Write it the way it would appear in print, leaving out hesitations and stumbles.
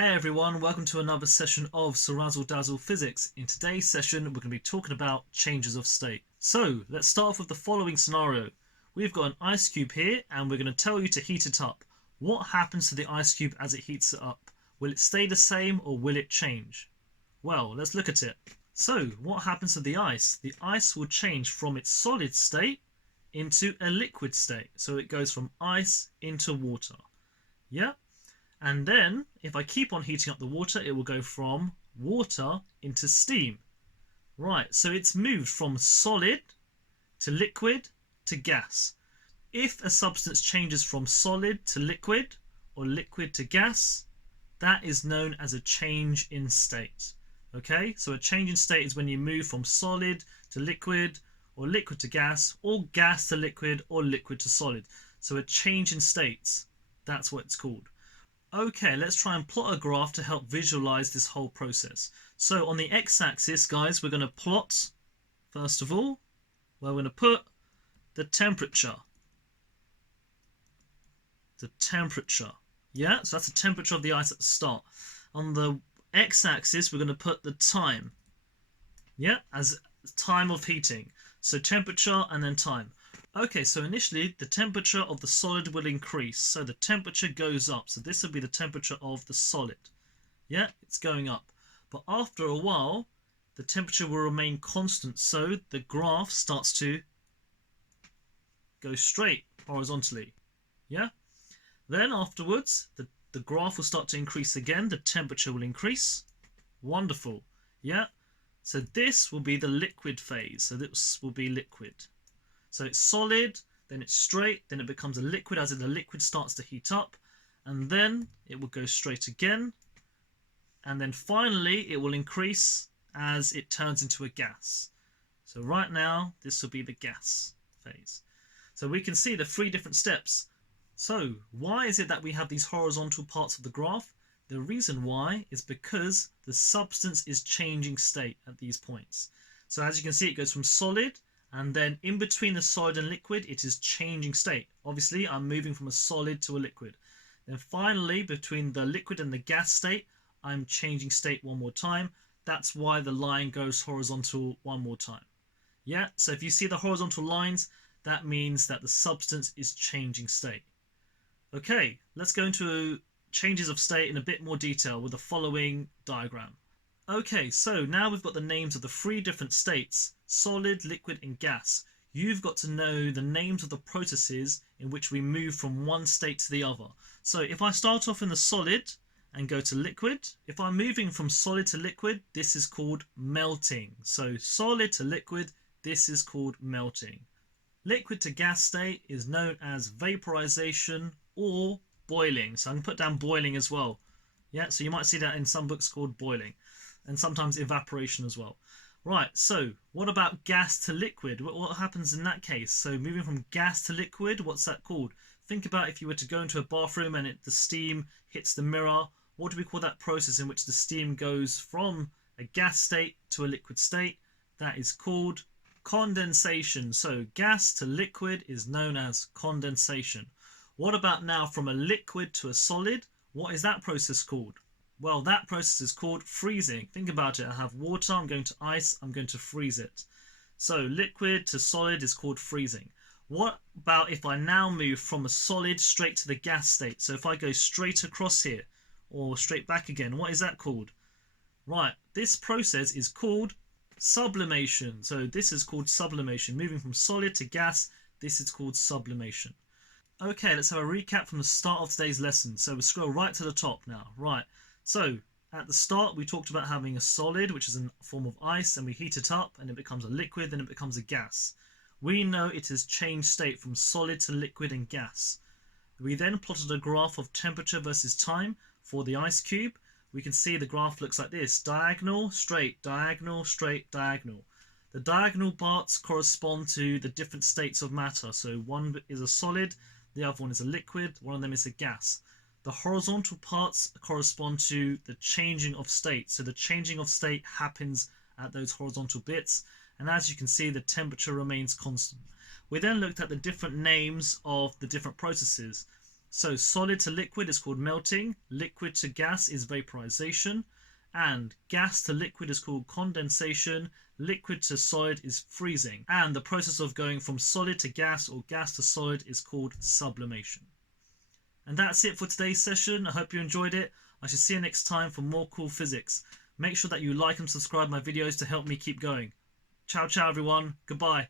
Hey everyone, welcome to another session of CeerazzleDazzle Physics. In today's session, we're going to be talking about changes of state. So, let's start off with the following scenario. We've got an ice cube here, and we're going to tell you to heat it up. What happens to the ice cube as it heats it up? Will it stay the same or will it change? Well, let's look at it. So, what happens to the ice? The ice will change from its solid state into a liquid state. So it goes from ice into water. Yeah? And then, if I keep on heating up the water, it will go from water into steam. Right, so it's moved from solid to liquid to gas. If a substance changes from solid to liquid or liquid to gas, that is known as a change in state. Okay, so a change in state is when you move from solid to liquid or liquid to gas or gas to liquid or liquid to solid. So a change in states, that's what it's called. Okay, let's try and plot a graph to help visualize this whole process. So on the x-axis, guys, we're going to plot, first of all, where we're going to put the temperature. The temperature. Yeah, so that's the temperature of the ice at the start. On the x-axis, we're going to put the time. Yeah, as time of heating. So temperature and then time. Okay, so initially the temperature of the solid will increase, so the temperature goes up. So this will be the temperature of the solid. Yeah, it's going up. But after a while, the temperature will remain constant, so the graph starts to go straight horizontally. Yeah? Then afterwards, the graph will start to increase again. The temperature will increase. Wonderful. Yeah? So this will be the liquid phase. So this will be liquid. So it's solid, then it's straight, then it becomes a liquid as the liquid starts to heat up, and then it will go straight again, and then finally it will increase as it turns into a gas. So right now this will be the gas phase. So we can see the three different steps. So why is it that we have these horizontal parts of the graph? The reason why is because the substance is changing state at these points. So as you can see, it goes from solid, and then in between the solid and liquid, it is changing state. Obviously, I'm moving from a solid to a liquid. Then finally, between the liquid and the gas state, I'm changing state one more time. That's why the line goes horizontal one more time. Yeah, so if you see the horizontal lines, that means that the substance is changing state. Okay, let's go into changes of state in a bit more detail with the following diagram. Okay, so now we've got the names of the three different states, solid, liquid and gas. You've got to know the names of the processes in which we move from one state to the other. So if I start off in the solid and go to liquid, if I'm moving from solid to liquid, this is called melting. So solid to liquid, this is called melting. Liquid to gas state is known as vaporization or boiling. So I can put down boiling as well. Yeah, so you might see that in some books called boiling. And sometimes evaporation as well. Right, so what about gas to liquid? What happens in that case? So moving from gas to liquid, what's that called? Think about if you were to go into a bathroom and the steam hits the mirror. What do we call that process in which the steam goes from a gas state to a liquid state? That is called condensation. So gas to liquid is known as condensation. What about now from a liquid to a solid? What is that process called? Well, that process is called freezing. Think about it. I have water, I'm going to ice, I'm going to freeze it. So liquid to solid is called freezing. What about if I now move from a solid straight to the gas state? So if I go straight across here or straight back again, what is that called? Right, this process is called sublimation. So this is called sublimation. Moving from solid to gas, this is called sublimation. Okay, let's have a recap from the start of today's lesson. So we'll scroll right to the top now. Right. So, at the start we talked about having a solid, which is a form of ice, and we heat it up and it becomes a liquid, then it becomes a gas. We know it has changed state from solid to liquid and gas. We then plotted a graph of temperature versus time for the ice cube. We can see the graph looks like this: diagonal, straight, diagonal, straight, diagonal. The diagonal parts correspond to the different states of matter. So one is a solid, the other one is a liquid, one of them is a gas. The horizontal parts correspond to the changing of state. So the changing of state happens at those horizontal bits. And as you can see, the temperature remains constant. We then looked at the different names of the different processes. So solid to liquid is called melting, liquid to gas is vaporization, and gas to liquid is called condensation, liquid to solid is freezing, and the process of going from solid to gas or gas to solid is called sublimation. And that's it for today's session. I hope you enjoyed it. I shall see you next time for more cool physics. Make sure that you like and subscribe my videos to help me keep going. Ciao, ciao, everyone. Goodbye.